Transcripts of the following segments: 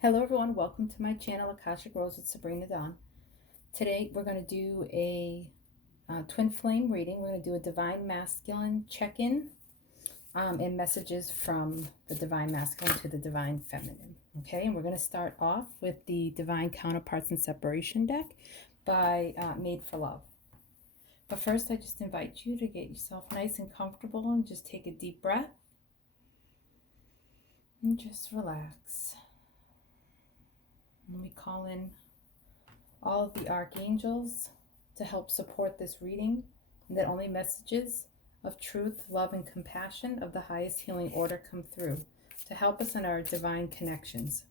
Hello everyone, welcome to my channel, Akashic Rose with Sabrina Dawn. Today we're going to do a twin flame reading. We're going to do a divine masculine check-in and messages from the divine masculine to the divine feminine. Okay, and we're going to start off with the divine counterparts and separation deck by Made for Love. But first I just invite you to get yourself nice and comfortable and just take a deep breath and just relax. And we call in all of the archangels to help support this reading, and that only messages of truth, love, and compassion of the highest healing order come through to help us in our divine connections.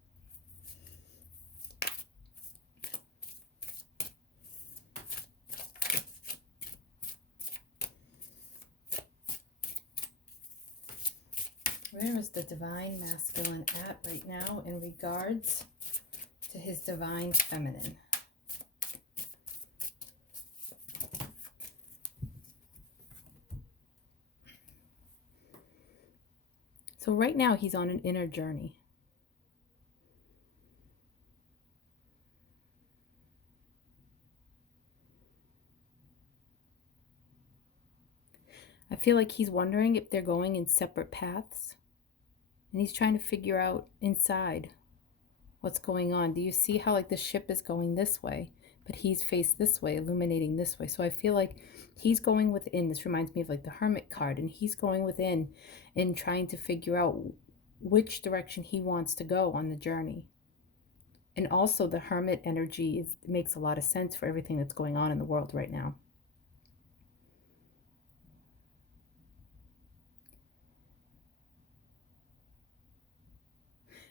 Where is the divine masculine at right now in regards to his divine feminine? So right now he's on an inner journey. I feel like he's wondering if they're going in separate paths, and he's trying to figure out inside what's going on. Do you see how like the ship is going this way, but he's faced this way, illuminating this way? So I feel like he's going within. This reminds me of like the Hermit card, and he's going within and trying to figure out which direction he wants to go on the journey. And also the Hermit energy makes a lot of sense for everything that's going on in the world right now.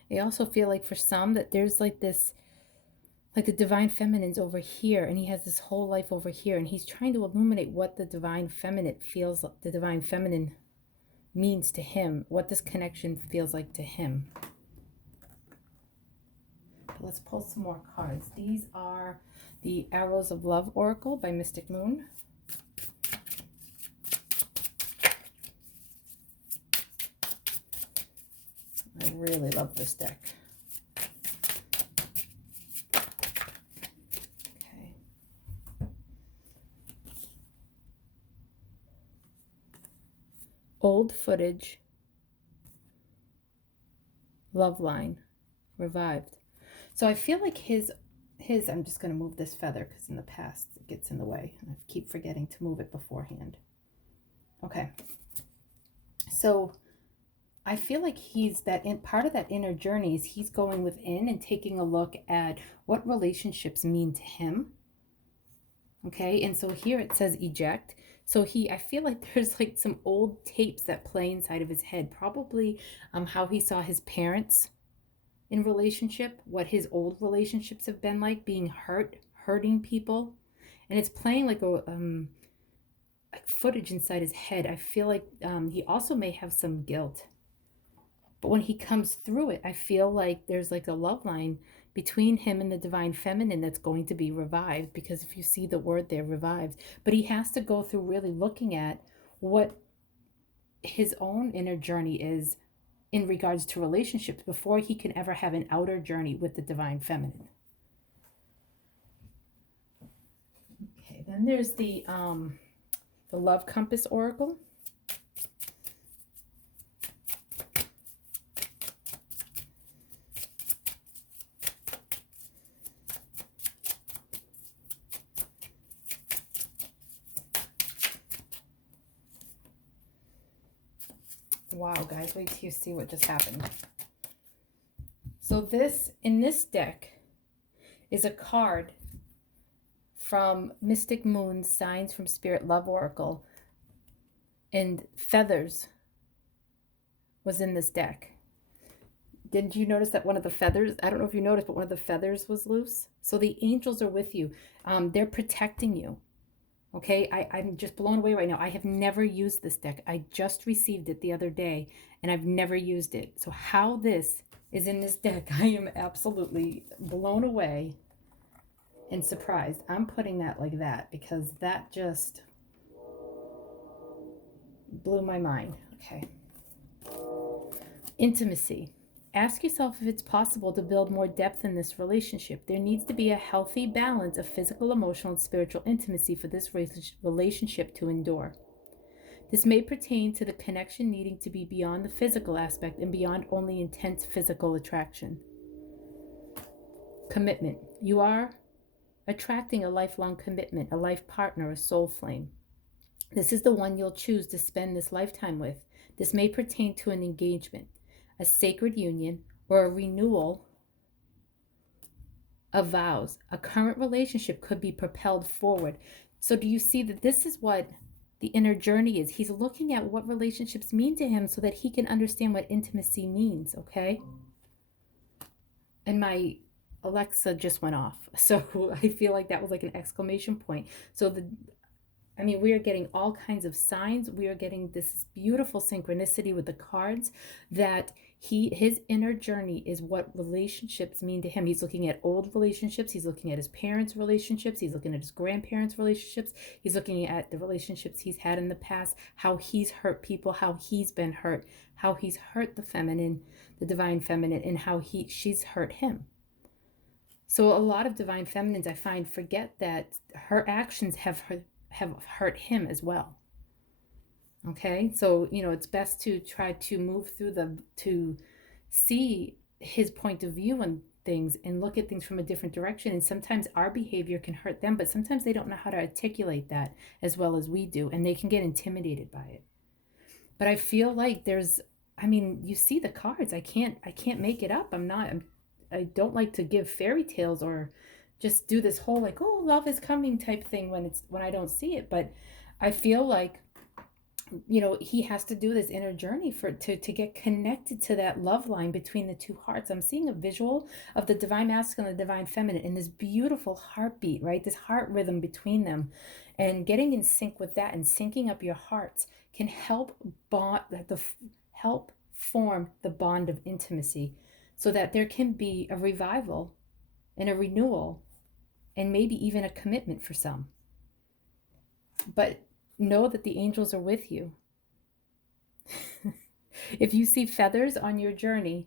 I also feel like for some that there's like this, like the divine feminine's over here, and he has this whole life over here, and he's trying to illuminate what the divine feminine feels like, the divine feminine means to him, what this connection feels like to him. But let's pull some more cards. These are the Arrows of Love Oracle by Mystic Moon. I really love this deck. Okay. Old footage, love line, revived. So I feel like his I'm just going to move this feather because in the past it gets in the way, and I keep forgetting to move it beforehand. Okay. So I feel like he's part of that inner journey is he's going within and taking a look at what relationships mean to him. Okay, and so here it says eject. So I feel like there's like some old tapes that play inside of his head, probably how he saw his parents in relationship, what his old relationships have been like, being hurting people, and it's playing like a like footage inside his head. I feel like he also may have some guilt. But when he comes through it, I feel like there's like a love line between him and the divine feminine that's going to be revived, because if you see the word there, revived. But he has to go through really looking at what his own inner journey is in regards to relationships before he can ever have an outer journey with the divine feminine. Okay, then there's the Love Compass Oracle. Wow, guys, wait till you see what just happened. So in this deck is a card from Mystic Moon's Signs from Spirit Love Oracle, and feathers was in this deck. Did you notice that one of the feathers, I don't know if you noticed, but one of the feathers was loose? So the angels are with you. They're protecting you. Okay, I'm just blown away right now. I have never used this deck. I just received it the other day, and I've never used it. So how this is in this deck, I am absolutely blown away and surprised. I'm putting that like that because that just blew my mind. Okay. Intimacy, Ask yourself if it's possible to build more depth in this relationship. There needs to be a healthy balance of physical, emotional, and spiritual intimacy for this relationship to endure. This may pertain to the connection needing to be beyond the physical aspect and beyond only intense physical attraction. Commitment. You are attracting a lifelong commitment, a life partner, a soul flame. This is the one you'll choose to spend this lifetime with. This may pertain to an engagement, a sacred union, or a renewal of vows. A current relationship could be propelled forward. So do you see that this is what the inner journey is? He's looking at what relationships mean to him so that he can understand what intimacy means, okay? And my Alexa just went off. So I feel like that was like an exclamation point. So we are getting all kinds of signs. We are getting this beautiful synchronicity with the cards that his inner journey is what relationships mean to him. He's looking at old relationships. He's looking at his parents' relationships. He's looking at his grandparents' relationships. He's looking at the relationships he's had in the past, how he's hurt people, how he's been hurt, how he's hurt the feminine, the divine feminine, and how she's hurt him. So a lot of divine feminines, I find, forget that her actions have hurt him as well. Okay, so it's best to try to move through to see his point of view on things and look at things from a different direction. And sometimes our behavior can hurt them, but sometimes they don't know how to articulate that as well as we do, and they can get intimidated by it. But I feel like you see the cards. I can't make it up. I don't like to give fairy tales or just do this whole like, oh, love is coming type thing when I don't see it. But I feel like, he has to do this inner journey to get connected to that love line between the two hearts. I'm seeing a visual of the divine masculine and the divine feminine in this beautiful heartbeat, right? This heart rhythm between them, and getting in sync with that and syncing up your hearts can help form the bond of intimacy, so that there can be a revival and a renewal and maybe even a commitment for some. But know that the angels are with you. If you see feathers on your journey,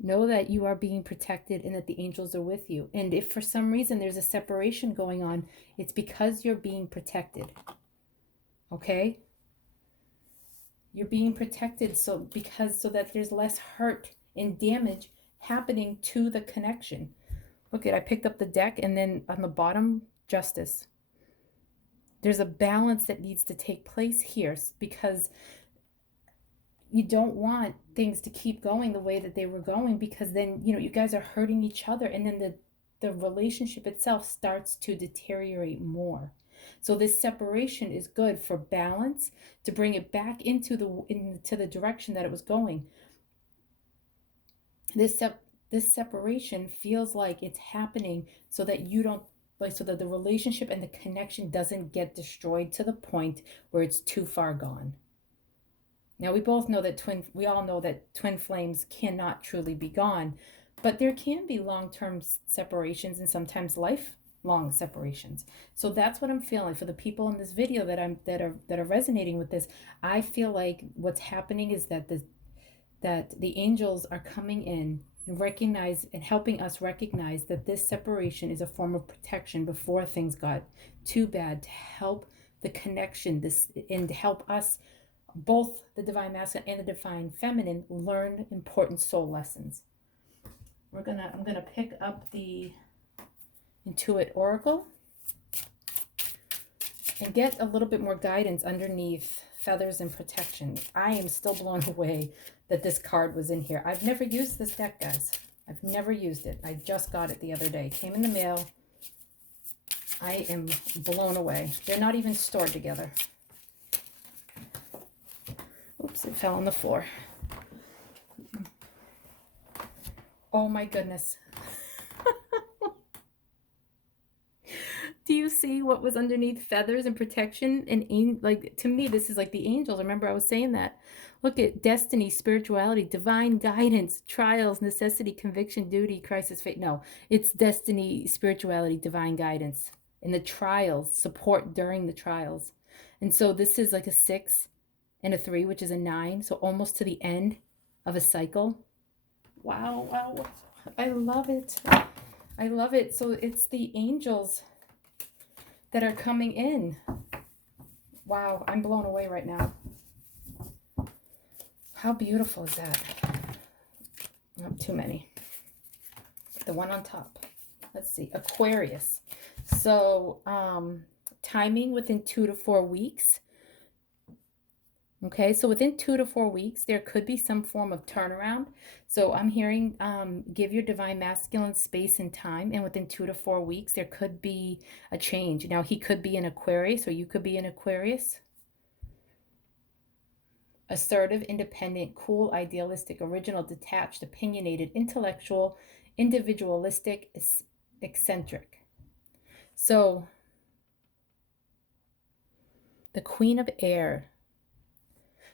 know that you are being protected and that the angels are with you. And if for some reason there's a separation going on, it's because you're being protected. Okay? You're being protected so that there's less hurt and damage happening to the connection. Look at, I picked up the deck, and then on the bottom, justice. There's a balance that needs to take place here, because you don't want things to keep going the way that they were going, because then, you guys are hurting each other, and then the relationship itself starts to deteriorate more. So this separation is good for balance, to bring it back into the direction that it was going. This separation feels like it's happening so that so that the relationship and the connection doesn't get destroyed to the point where it's too far gone. Now, we all know that twin flames cannot truly be gone, but there can be long-term separations and sometimes lifelong separations. So that's what I'm feeling for the people in this video that are resonating with this. I feel like what's happening is that the angels are coming in and helping us recognize that this separation is a form of protection before things got too bad, to help the connection and to help us, both the divine masculine and the divine feminine, learn important soul lessons. I'm gonna pick up the Intuit Oracle and get a little bit more guidance underneath feathers and protection. I am still blown away that this card was in here. I've never used this deck, guys. I've never used it. I just got it the other day. It came in the mail. I am blown away. They're not even stored together. Oops, it fell on the floor. Oh my goodness. Do you see what was underneath feathers and protection? And like, to me, this is like the angels. Remember, I was saying that. Look at destiny, spirituality, divine guidance, trials, necessity, conviction, duty, crisis, fate. No, it's destiny, spirituality, divine guidance, and the trials, support during the trials. And so this is like a 6 and a 3, which is a 9. So almost to the end of a cycle. Wow, wow. I love it. I love it. So it's the angels that are coming in. Wow, I'm blown away right now. How beautiful is that? Not too many. The one on top. Let's see, Aquarius. So, timing within 2 to 4 weeks. Okay, so within 2 to 4 weeks, there could be some form of turnaround. So I'm hearing give your divine masculine space and time, and within 2 to 4 weeks, there could be a change. Now, he could be an Aquarius, or you could be an Aquarius. Assertive, independent, cool, idealistic, original, detached, opinionated, intellectual, individualistic, eccentric. So the Queen of Air.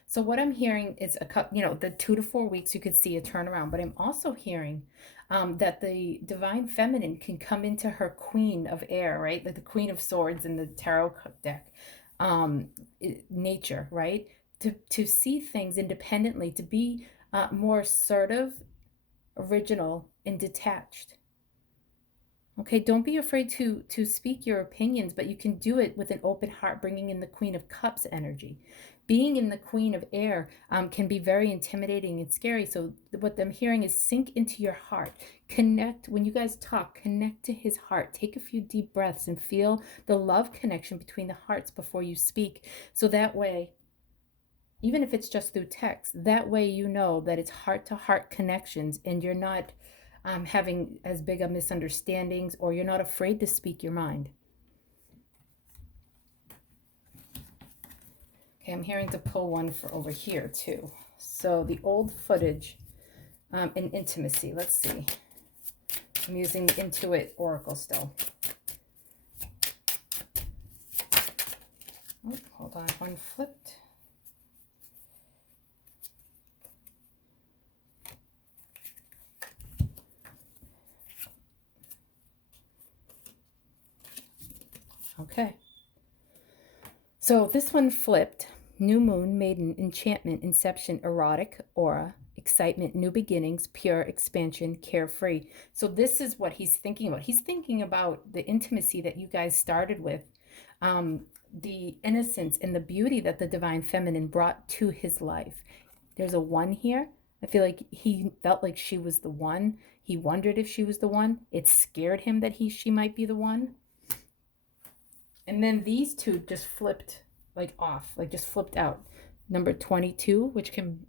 So what I'm hearing is the 2 to 4 weeks you could see a turnaround, but I'm also hearing that the divine feminine can come into her Queen of Air, right? Like the Queen of Swords in the tarot deck, nature, right? To see things independently, to be more assertive, original, and detached. Okay, don't be afraid to speak your opinions, but you can do it with an open heart, bringing in the Queen of Cups energy. Being in the Queen of Air can be very intimidating and scary. So what I'm hearing is sink into your heart. Connect, when you guys talk, connect to his heart. Take a few deep breaths and feel the love connection between the hearts before you speak. So that way, even if it's just through text, that way you know that it's heart-to-heart connections, and you're not having as big of misunderstandings, or you're not afraid to speak your mind. Okay, I'm hearing to pull one for over here too. So the old footage in intimacy. Let's see. I'm using the Intuit Oracle still. Oh, hold on, one flipped. Okay. So this one flipped. New moon, maiden, enchantment, inception, erotic, aura, excitement, new beginnings, pure expansion, carefree. So this is what he's thinking about. He's thinking about the intimacy that you guys started with, the innocence and the beauty that the divine feminine brought to his life. There's a one here. I feel like he felt like she was the one. He wondered if she was the one. It scared him that she might be the one. And then these two just flipped like off, like just flipped out. Number 22, which can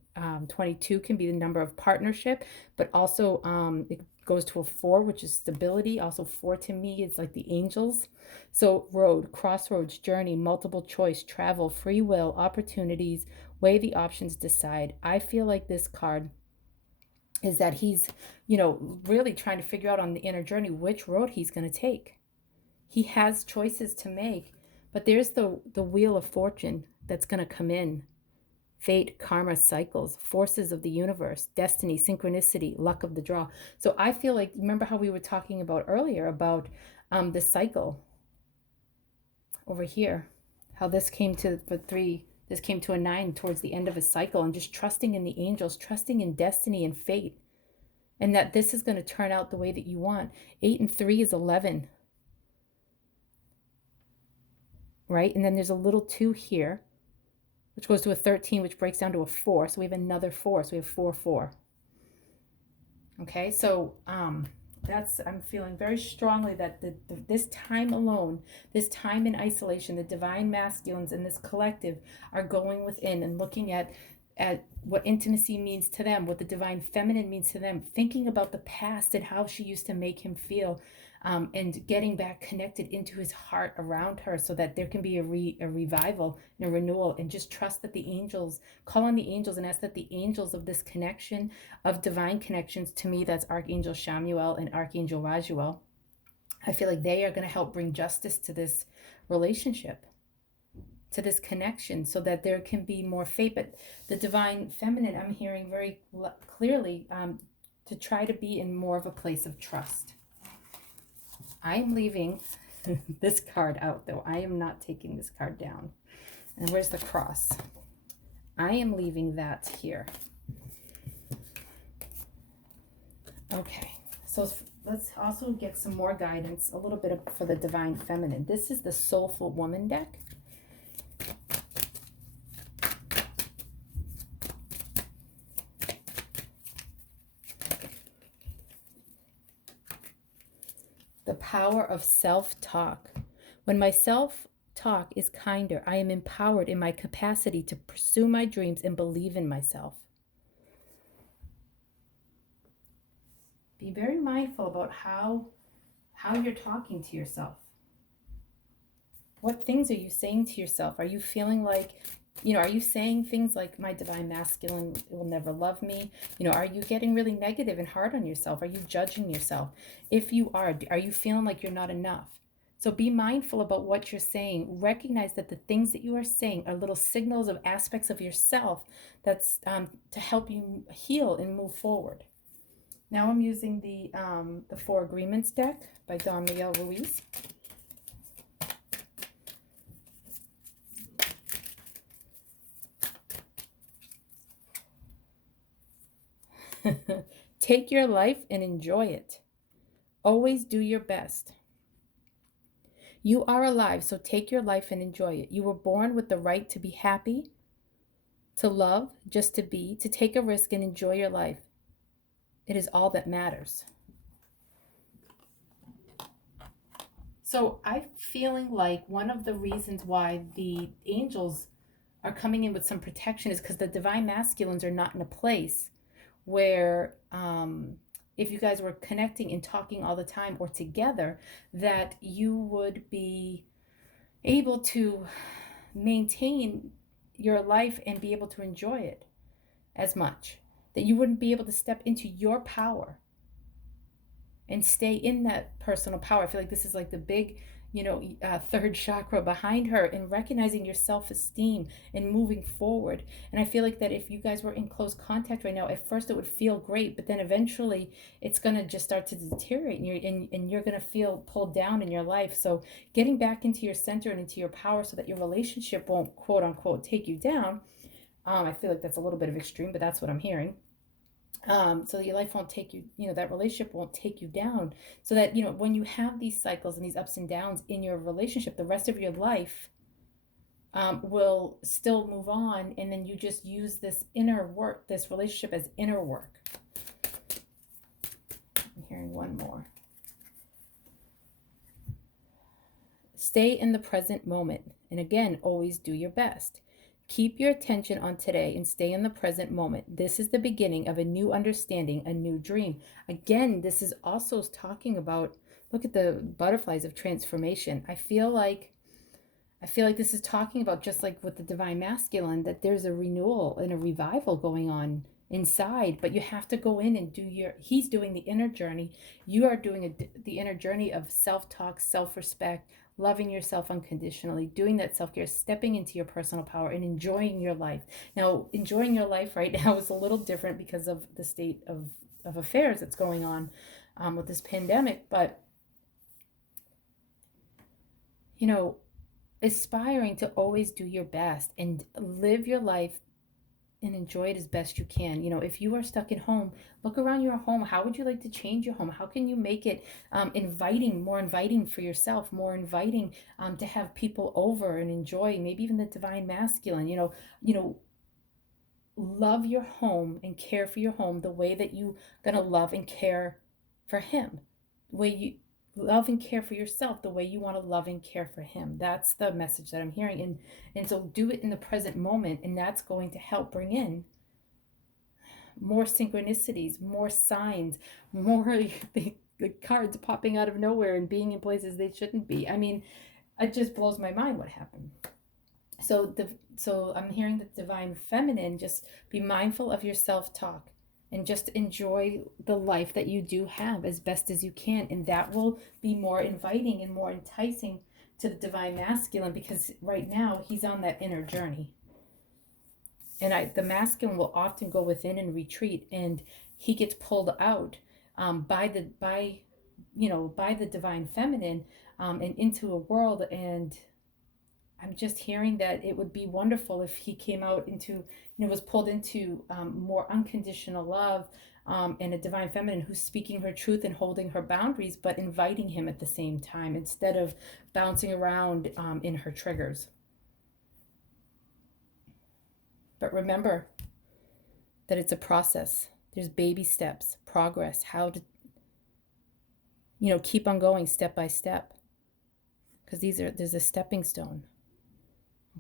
22 can be the number of partnership, but also it goes to a 4, which is stability. Also 4 to me is like the angels. So road, crossroads, journey, multiple choice, travel, free will, opportunities, weigh the options, decide. I feel like this card is that he's, really trying to figure out on the inner journey which road he's going to take. He has choices to make, but there's the wheel of fortune that's going to come in. Fate, karma, cycles, forces of the universe, destiny, synchronicity, luck of the draw. So I feel like, remember how we were talking about earlier about the cycle over here, how this came to for 3, this came to a 9 towards the end of a cycle, and just trusting in the angels, trusting in destiny and fate, and that this is going to turn out the way that you want. 8 and 3 is 11. Right? And then there's a little 2 here, which goes to a 13, which breaks down to a 4. So we have another 4. So we have 4, 4. Okay, so I'm feeling very strongly that this time alone, this time in isolation, the divine masculines in this collective are going within and looking at what intimacy means to them, what the divine feminine means to them, thinking about the past and how she used to make him feel, and getting back connected into his heart around her, so that there can be a revival and a renewal. And just trust that the angels, call on the angels and ask that the angels of this connection, of divine connections, to me that's Archangel Shamuel and Archangel Rajuel, I feel like they are going to help bring justice to this relationship, to this connection, so that there can be more faith. But the divine feminine, I'm hearing very clearly, to try to be in more of a place of trust. I'm leaving this card out, though. I am not taking this card down. And where's the cross? I am leaving that here. Okay, so let's also get some more guidance, a little bit for the Divine Feminine. This is the Soulful Woman deck. The power of self-talk. When my self-talk is kinder, I am empowered in my capacity to pursue my dreams and believe in myself. Be very mindful about how you're talking to yourself. What things are you saying to yourself? Are you feeling like, are you saying things like, my divine masculine will never love me? Are you getting really negative and hard on yourself? Are you judging yourself? If you are you feeling like you're not enough? So be mindful about what you're saying. Recognize that the things that you are saying are little signals of aspects of yourself that's to help you heal and move forward. Now I'm using the Four Agreements deck by Don Miguel Ruiz. Take your life and enjoy it. Always do your best. You are alive, so take your life and enjoy it. You were born with the right to be happy, to love, just to be, to take a risk and enjoy your life. It is all that matters. So I'm feeling like one of the reasons why the angels are coming in with some protection is because the divine masculines are not in a place where if you guys were connecting and talking all the time or together, that you would be able to maintain your life and be able to enjoy it as much, that you wouldn't be able to step into your power and stay in that personal power. I feel like this is like the big, third chakra behind her, and recognizing your self-esteem and moving forward. And I feel like that if you guys were in close contact right now, at first it would feel great, but then eventually it's going to just start to deteriorate, and you're going to feel pulled down in your life. So getting back into your center and into your power so that your relationship won't, quote unquote, take you down. I feel like that's a little bit of extreme, but that's what I'm hearing. So that your life won't take you, that relationship won't take you down, so that, when you have these cycles and these ups and downs in your relationship, the rest of your life will still move on. And then you just use this inner work, this relationship as inner work. I'm hearing one more. Stay in the present moment. And again, always do your best. Keep your attention on today and stay in the present moment. This is the beginning of a new understanding, a new dream. Again, this is also talking about, look at the butterflies of transformation. I feel like this is talking about, just like with the divine masculine, that there's a renewal and a revival going on inside, but you have to go in and he's doing the inner journey. You are doing the inner journey of self-talk, self-respect, loving yourself unconditionally, doing that self-care, stepping into your personal power and enjoying your life. Now, enjoying your life right now is a little different because of the state of affairs that's going on with this pandemic, but aspiring to always do your best and live your life and enjoy it as best you can. If you are stuck at home, look around your home. How would you like to change your home? How can you make it more inviting for yourself, more inviting to have people over and enjoy, maybe even the divine masculine. Love your home and care for your home the way that you gonna love and care for him, the way you love and care for yourself, the way you want to love and care for him. That's the message that I'm hearing. And so do it in the present moment, and that's going to help bring in more synchronicities, more signs, more the cards popping out of nowhere and being in places they shouldn't be. I mean, it just blows my mind what happened. So I'm hearing the divine feminine, just be mindful of your self-talk and just enjoy the life that you do have as best as you can, and that will be more inviting and more enticing to the divine masculine, because right now he's on that inner journey. And the masculine will often go within and retreat, and he gets pulled out by the divine feminine and into a world. And I'm just hearing that it would be wonderful if he came out into, was pulled into more unconditional love, and a divine feminine who's speaking her truth and holding her boundaries, but inviting him at the same time instead of bouncing around in her triggers. But remember that it's a process. There's baby steps, progress, how to, keep on going step by step. Because there's a stepping stone.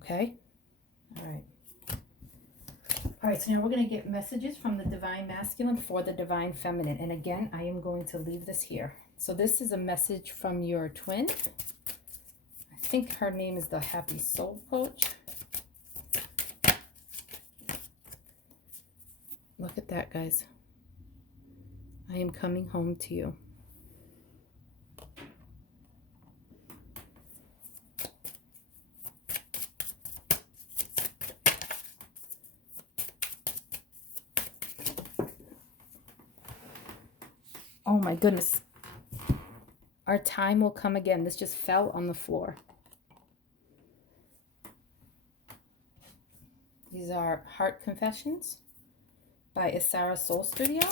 Okay? All right. All right, so now we're going to get messages from the divine masculine for the divine feminine. And again, I am going to leave this here. So this is a message from your twin. I think her name is the Happy Soul Coach. Look at that, guys. I am coming home to you. Oh my goodness. Our time will come again. This just fell on the floor. These are Heart Confessions by Isara Soul Studio.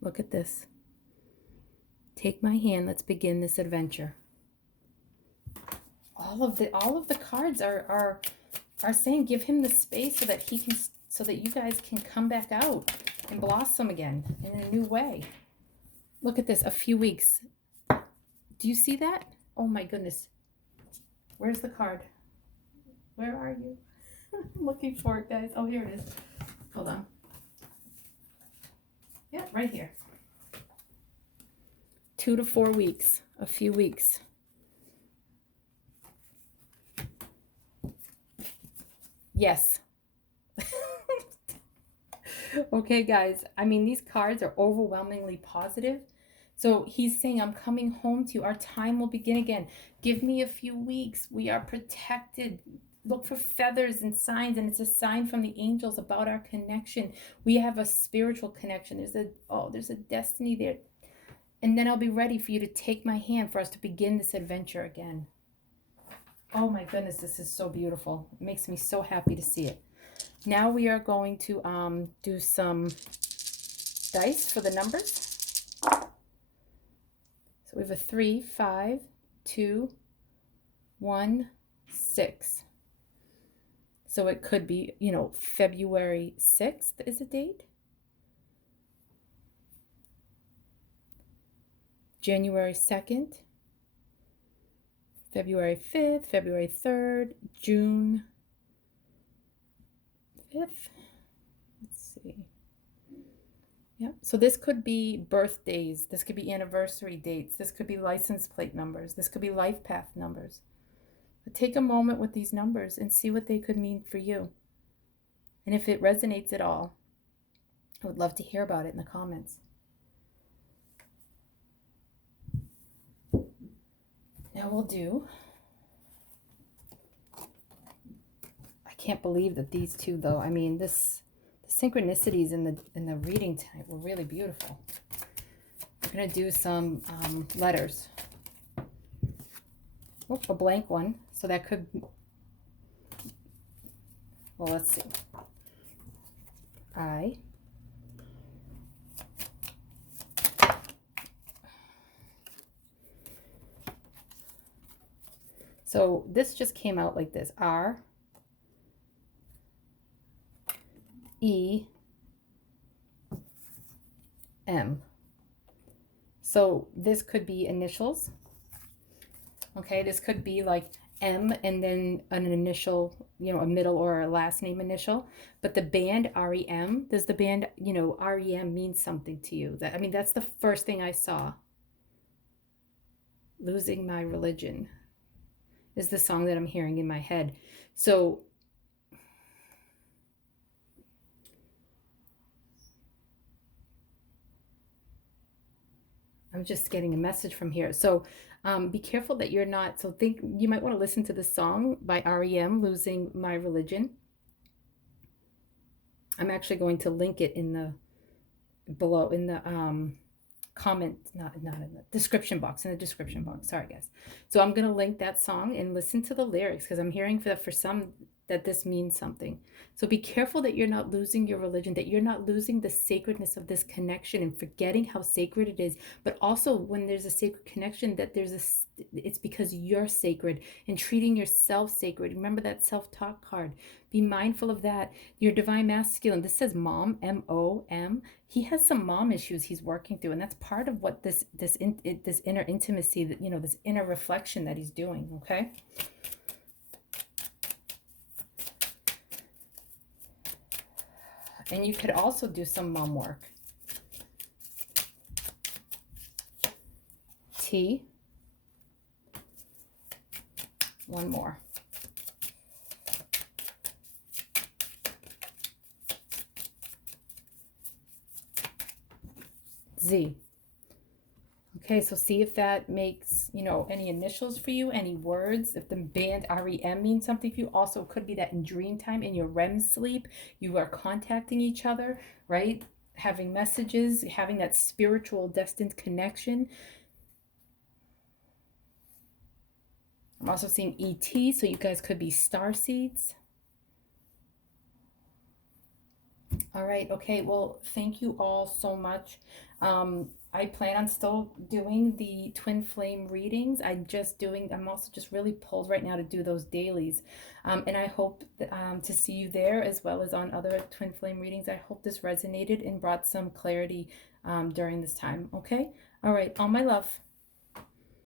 Look at this. Take my hand. Let's begin this adventure. All of the cards are saying give him the space so that you guys can come back out and blossom again in a new way. Look at this. A few weeks. Do you see that? Oh my goodness. Where's the card? Where are you? I'm looking for it, guys. Oh, here it is. Hold on. Yeah, right here. 2 to 4 weeks, a few weeks. Yes. Okay, guys. I mean, these cards are overwhelmingly positive. So he's saying, I'm coming home to you. Our time will begin again. Give me a few weeks. We are protected. Look for feathers and signs, and it's a sign from the angels about our connection. We have a spiritual connection. There's a destiny there. And then I'll be ready for you to take my hand for us to begin this adventure again. Oh my goodness, this is so beautiful. It makes me so happy to see it. Now we are going to do some dice for the numbers. So we have a 3, 5, 2, 1, 6. So it could be, February 6th is a date. January 2nd, February 5th, February 3rd, June 5th. Let's see. Yep. So this could be birthdays. This could be anniversary dates. This could be license plate numbers. This could be life path numbers. But take a moment with these numbers and see what they could mean for you. And if it resonates at all, I would love to hear about it in the comments. Now we'll do, I can't believe that these two though, I mean the synchronicities in the reading tonight were really beautiful. We're going to do some letters. Oh, a blank one, so that could, well, let's see. So this just came out like this. R, E, M. So this could be initials. Okay, this could be like M and then an initial, a middle or a last name initial. But the band REM, does the band, REM mean something to you? That's the first thing I saw. Losing My Religion is the song that I'm hearing in my head. So I'm just getting a message from here. So be careful that you're not, you might want to listen to the song by REM, Losing My Religion. I'm actually going to link it in the below in the comment, not in the description box, in the description box. Sorry guys. So I'm going to link that song and listen to the lyrics, because I'm hearing for some that this means something. So be careful that you're not losing your religion, that you're not losing the sacredness of this connection and forgetting how sacred it is. But also, when there's a sacred connection, that it's because you're sacred, and treating yourself sacred. Remember that self-talk card. Be mindful of that. Your divine masculine, this says mom, M-O-M. He has some mom issues he's working through, and that's part of what this inner intimacy, that, this inner reflection that he's doing. Okay. And you could also do some mom work. T. One more. Z. Okay, so see if that makes, any initials for you, any words. If the band REM means something for you. Also, it could be that in dream time, in your REM sleep, you are contacting each other, right? Having messages, having that spiritual destined connection. I'm also seeing ET, so you guys could be star seeds. All right, okay, well, thank you all so much. I plan on still doing the twin flame readings. I'm also just really pulled right now to do those dailies. And I hope to see you there, as well as on other twin flame readings. I hope this resonated and brought some clarity during this time. Okay? All right, all my love.